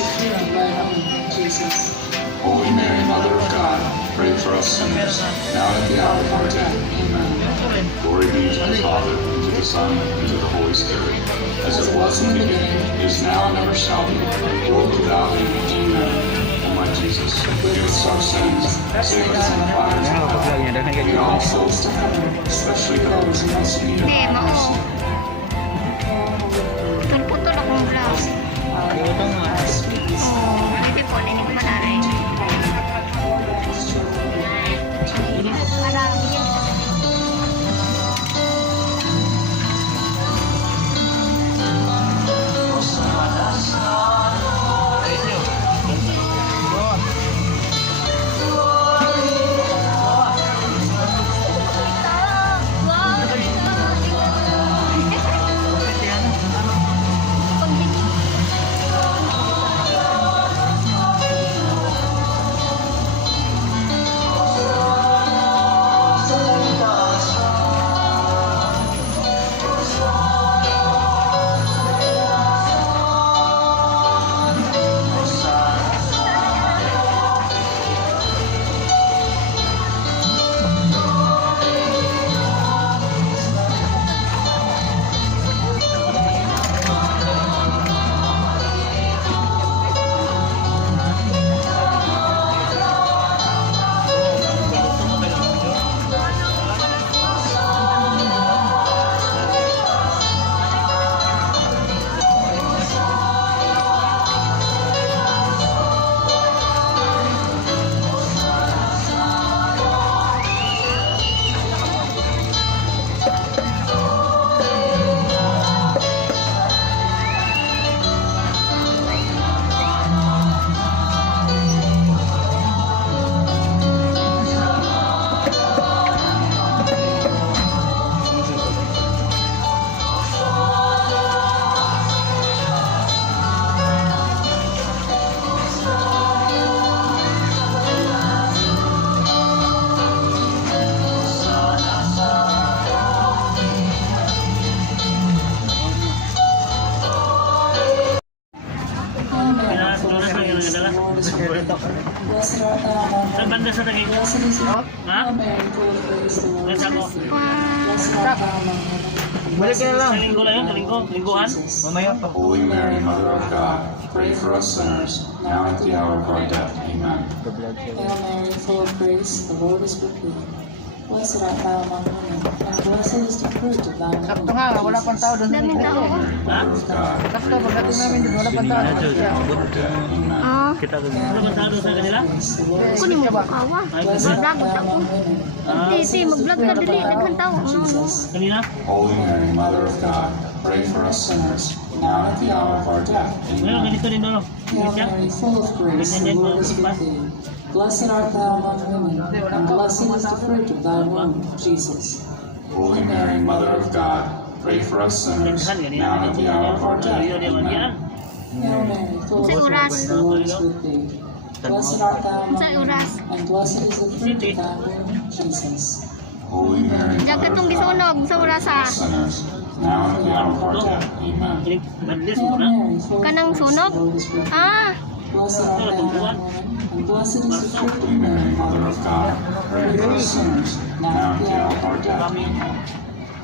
is the fruit of thy womb, Jesus. Holy Mary, Mother of God, pray for us sinners, now and at the hour of our death. Amen. Glory be to the Father, and to the Son, and to the Holy Spirit, as it was in the beginning, is now, and ever shall be, world without end. Amen. O my Jesus, forgive us our sins, save us from the fires of hell. Lead all souls to heaven, especially those in most need of thy mercy. Putol-putol akong blouse. Pwede po, hindi ko manari. Blessed art thou among Saan banda sa tagig? Blessed is the Ha? Hail Mary, full of grace, the Lord is Saan ako? with thee. Blessed art thou among women. Balik ka na lang. Sa linggo lang yun? Sa linggo? Lingguhan? Mamaya pa. Holy Mary, Mother of God, pray for us sinners, now and at the hour of our death. Amen. Hail Mary, full of grace, the Lord is with thee. Blessed art thou among women, and blessed is the fruit of thy Sakto womb. nga, wala pang tao doon sa Daming tao. Mary, Mother of God, Sakto, pagdating namin doon, wala pang tao. now and at the hour of our death. Amen. Ah, Kita doon. Ano ba tao doon sa kanila? The Lord is ako ni with mo thee. kawa. Blessed art Mag-vlog thou ako. among women, Di, mag-vlog ka dali. Daghan tao. Jesus. Kanina? Holy Mary, Mother of God, pray for us sinners, now and at the hour of our death. Ngayon, Amen. ganito din doon. Hail Mary, full of grace, the Lord is with thee. Blessed art thou among women, and blessed is the fruit of thy womb, Jesus. Holy Mary, Mother of God, pray for us sinners, now and at the hour of our death. Amen. Hail Mary, full of grace, the Lord is with thee. Blessed art thou among Sa women, oras. and blessed is the fruit of thy womb, Jesus. Holy Mary, Diyan ka Mother itong of God, gisunog sa oras ha. sinners, now and at the hour of our death. Amen. Badlis Hail mo na. Mary, full of Kanang grace, sunog? the Lord is with thee. Ah, Blessed art thou among women, and blessed is the fruit Holy Mary, Mother of God, pray for us sinners, now and at the hour of our death. Amen.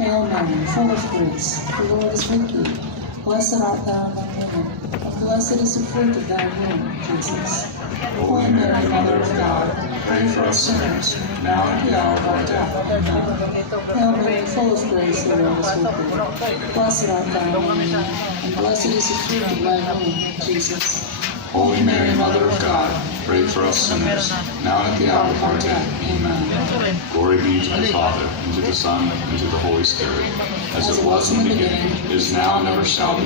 Hail Mary, full of grace, the Lord is with thee. Blessed art thou among women, and blessed is the fruit of thy womb, Jesus. Holy Mary, Mother of God, pray for us sinners, now and at the hour of our death. Amen. Hail Mary, full of grace, the Lord is with thee. Blessed art thou among women, and blessed is the fruit of thy womb, Jesus. Holy Mary, Mother of God, pray for us sinners, now and at the hour of our death. Amen. Glory be to the Father, and to the Son, and to the Holy Spirit, as it was in the beginning, is now, and ever shall be,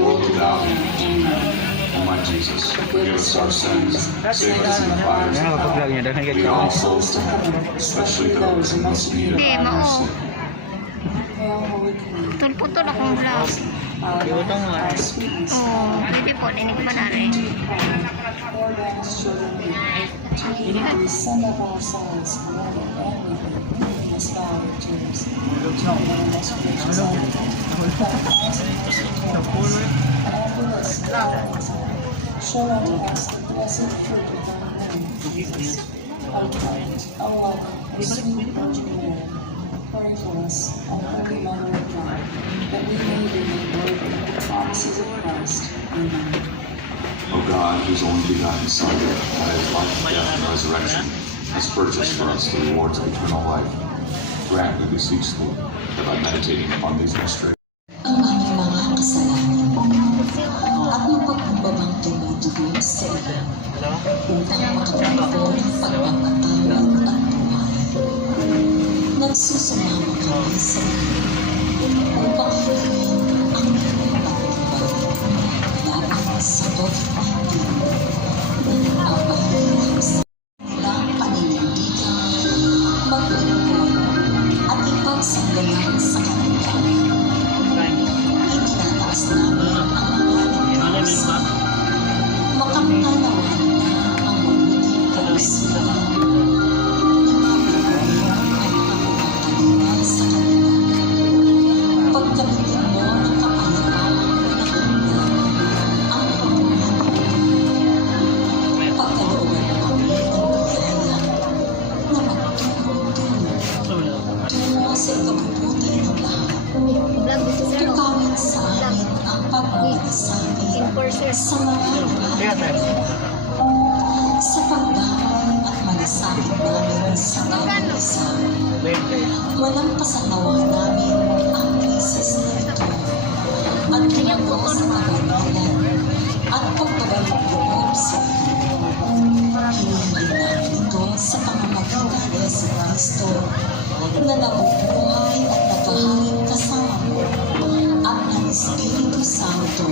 world without end. Amen. O my Jesus, forgive us our sins, save us from the fires of hell. Lead all souls to heaven, especially those in most need of Di, thy mao. mercy. Hail, Holy Queen, putol-putol akong blouse. our life, our sweetness, Pwede po, hindi ko manari. poor banished children of Eve, to thee we send up our sighs, mourning and weeping in this valley of tears. Turn in most gracious advocate, thou Christ and mercy toward us, and offer this, our Lord's Son, Show unto us the blessed fruit of thy womb, Jesus. O clement, O loving, O sweet Virgin Mary, pray for us, O Holy Mother of God, that we may be made worthy of the promises of Christ. Amen. O God, whose only begotten Son, by his life, death, and resurrection, has purchased for us the rewards of eternal life, grant, we beseech thee, that by meditating upon these mysteries, ang aming mga kasalanan at ng pagkumbabang tumutugon sa iyo upang makatagpo ng pagpapatawad at buhay. Nagsusumama kami sa iyo upang hilingin ang iyong patnubay laban sa COVID-19 na nagpapahirap sa ilang paninindigan, maglingkod at ipagsanggalang sa kanila. Itinataas namin ang mga nagpapasa. Makamtanawan na ang mabuting kalusugan. Inabigay mo ang pangungkalinga sa kanila. Pagkamitin mo ng kapayapaan ng kanila ang pamumuhay. Pagkalooban mo kami ng biyaya na magtulong-tulong tungo sa ikabubuti ng lahat. Vlog dito sir. Tukawin sa amin ang pagmamalasakit Enforcer. sa mga lugar sa pagdamay at malasakit namin sa bawat isa. Walang pasanawa namin ang krisis na ito at tumago sa kabanalan at pagbabalik loob sa iyo. Hinihiling namin ito sa pamamagitan ni Yesu Cristo na nabubuhay at naghahaling kasama mo at ng Espiritu Santo,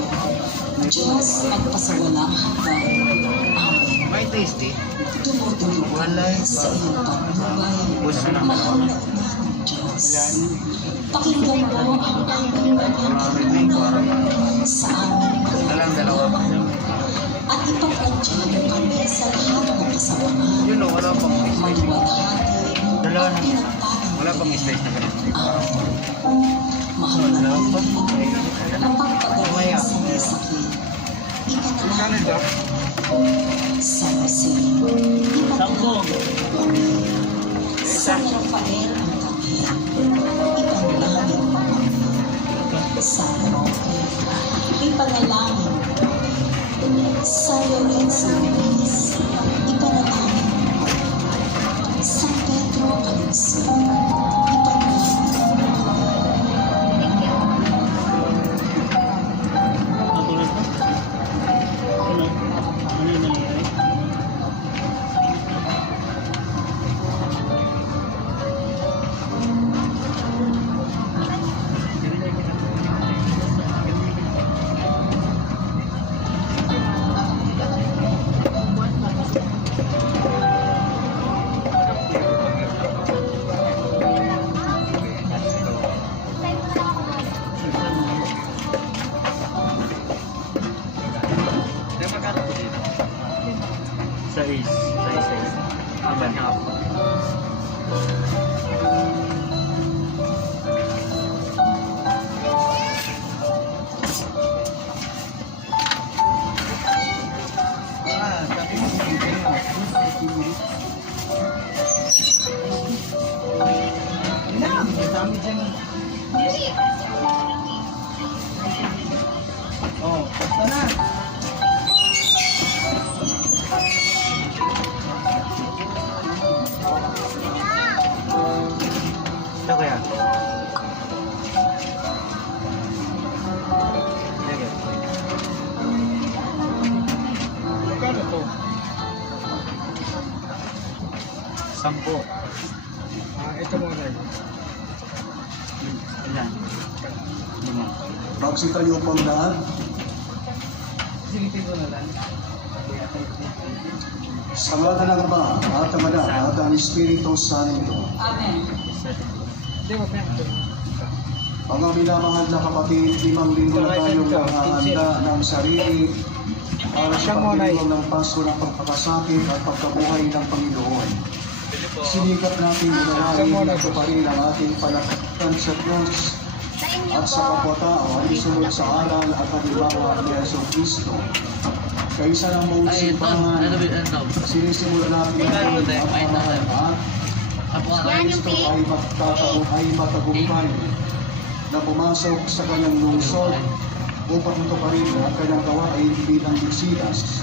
Diyos magpasawalang hanggan. Amen. May tasty. Dumudulog kami sa iyong patnubay, mahal na ina ng Diyos. Pakinggan mo ang aming pagkakatunan sa aming mga at ipagpantya mo kami sa lahat ng kasamaan, Yun o, wala pang maliwalhati Dalawa at na. pinagtanong. Wala pang slice na ganun. Mahal na Panginoon, mapagpagaling sa may sakit. Magkano Ipanalangin ito? sa Jose. Sampo. San Rafael ang Tanghel. Ipanalangin mo kami. San Roque. Ipanalangin mo kami. San Lorenzo Luis. Ipanalangin mo kami. San Pedro Calungsod. Ipanalangin mo kami. Natulog ko. Ano? Ano yung nangyayari? Sais. Apa niya ako? Sabi mo, dami dyan. Oh, basta na. Ito kaya? Sige. Magkano to? 10. Ito mo na. Ilan? 5. Magsitayo pang lahat. Silipin ko na lang. Sa ngala ng Ama at ng Anak at ang Espiritu Santo. Amen. Hindi, wag na. Mga minamahal na kapatid, 5 linggo na tayong nakahanda ng sarili para sa pagdiriwang ng paso ng pagkakasakit at pagkabuhay ng Panginoon. Sinikap natin unawain at pa rin ang ating palakpan sa Diyos Sa inyo at po. sa kapwa-tao ay sunod sa aral at halimbawa ni Yesu Cristo. Kaysa ng mong simbahan, sinisimula natin ang pamamahan at Yan yung Kristo ay matagumpay na pumasok sa kanyang lungsod upang tuparin ang kanyang gawain bilang Mesias.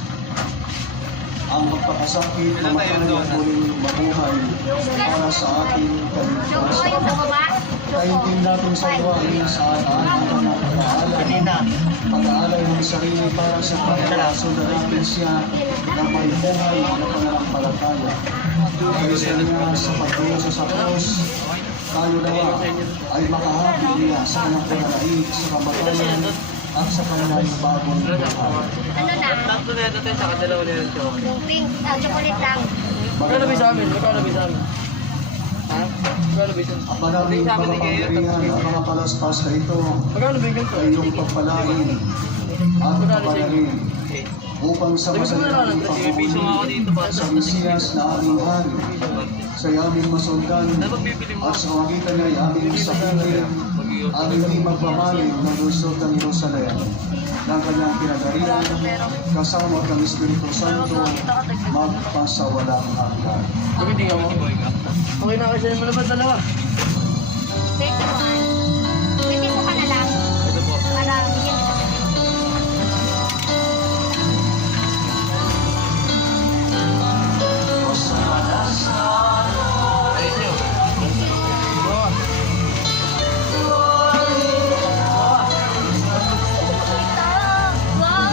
Ang magpapasakit, mamatay at muling mabuhay para sa ating Yung kaligtasan. sa baba. Kaintin natin sa gawain sa ating ng pag-aalay ng sarili para sa pagkakasunod natin siya na may buhay na pananampalataya. Kaysa niya sa pagdusa sa krus, tayo nawa ay makahati niya sa kanyang pananaig sa kamatayan at sa kanyang bagong buhay. Ano na? Tatlo na ito sa kadalawa na ito. Pink, chocolate lang. Magkano ba sa amin? Magkano ba sa amin? Ha? Magkano ba sa amin? Ang maraming pagpapangirihan ang mga palaspas na ito Magkano ba yung ganito? ay iyong pagpalain at papalarin upang sa masalang pagpupunin sa Mesiyas na aming hari, sa aming masundan at sa magitan niya ay aming sakitin, aming di magmamali ng lusod ng Jerusalem, ng kanyang pinagarihan, kasama ng Espiritu Santo, magpasawalang hanggan. Bakit di ka mo? Okay na kasi mo na ba dalawa? 21. Pwede mo ka na lang. Ito po. Para bigyan kita. Ayun nyo. Wow!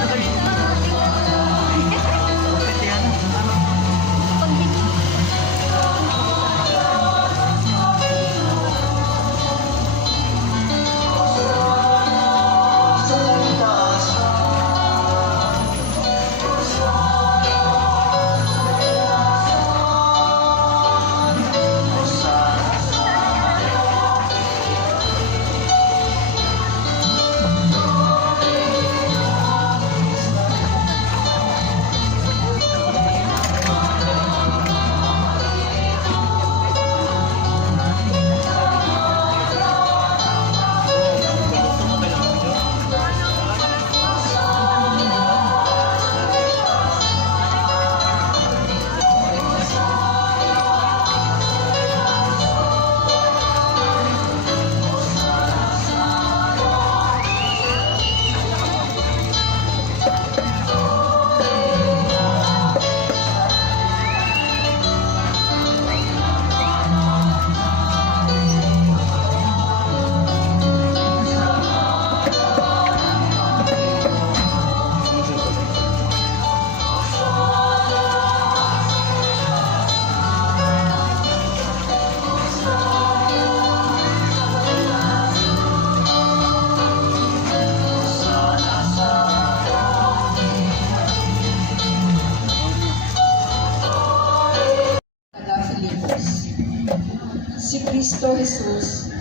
Si Kristo Jesus,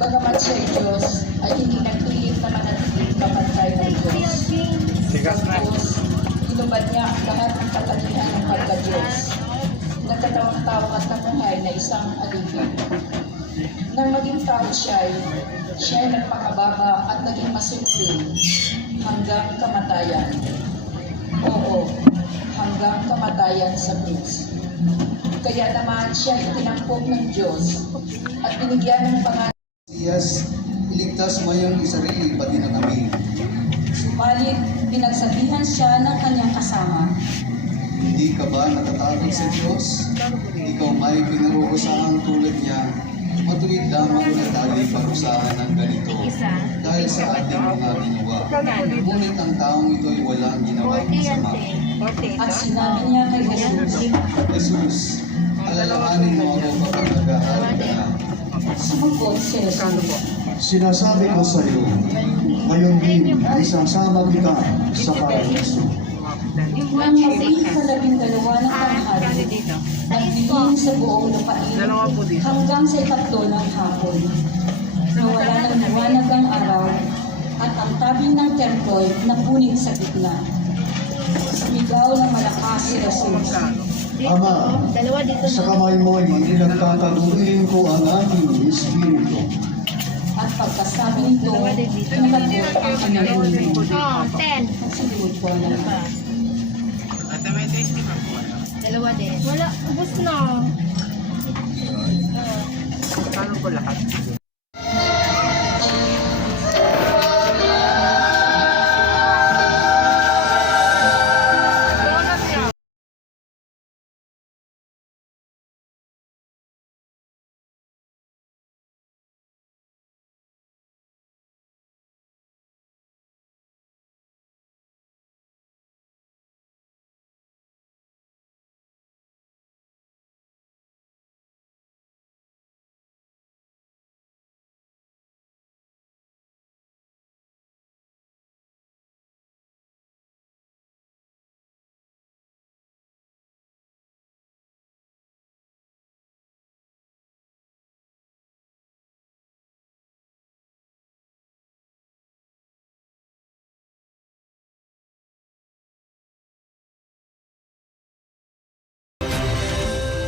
bagamat siya ay Diyos, ay hindi nagpilit na manatiling kapantay ng Diyos. Tapos, inubad niya ang lahat ng katangian ng pagka-Diyos. Nagkatawang-tao at namuhay na isang alipin. Nang maging tao siya ay nagpakababa at naging masinurin hanggang kamatayan. Oo, hanggang kamatayan sa krus. Kaya naman siya ay tinampok ng Diyos at binigyan ng pangalan. Yes, iligtas mo yung isarili pati na kami. Subalit, pinagsabihan siya ng kanyang kasama. Hindi ka ba natatakot sa Diyos? Ikaw may pinaruhusahan tulad niya. Matuwid lamang na tayo'y parusahan ng ganito dahil sa ating mga ginawa. Ngunit ang taong ito'y walang ginawang masama. At sinabi niya kay Jesus, Jesus, alalahanin mo ako kapag nag-aaral ka na. sumagot si Jesus, Sinasabi ko sa iyo, ngayon din isasama kita sa paraiso. nang sa ikalabing-dalawa ng tanghali, nagdilim sa buong lupain hanggang sa ikatlo ng hapon. Nawala ng liwanag ang araw at ang tabing ng templo'y napunit sa gitna. Sumigaw ng malakas si Jesus, Ama, sa kamay mo'y pinagtataguin ko ang aking espiritu. at pagkasabi nito, nalagod ang kanyang ulo. Oh, 10. Nagsiluod po na. Dalawa din. Wala, ubos na. Kano ko lahat?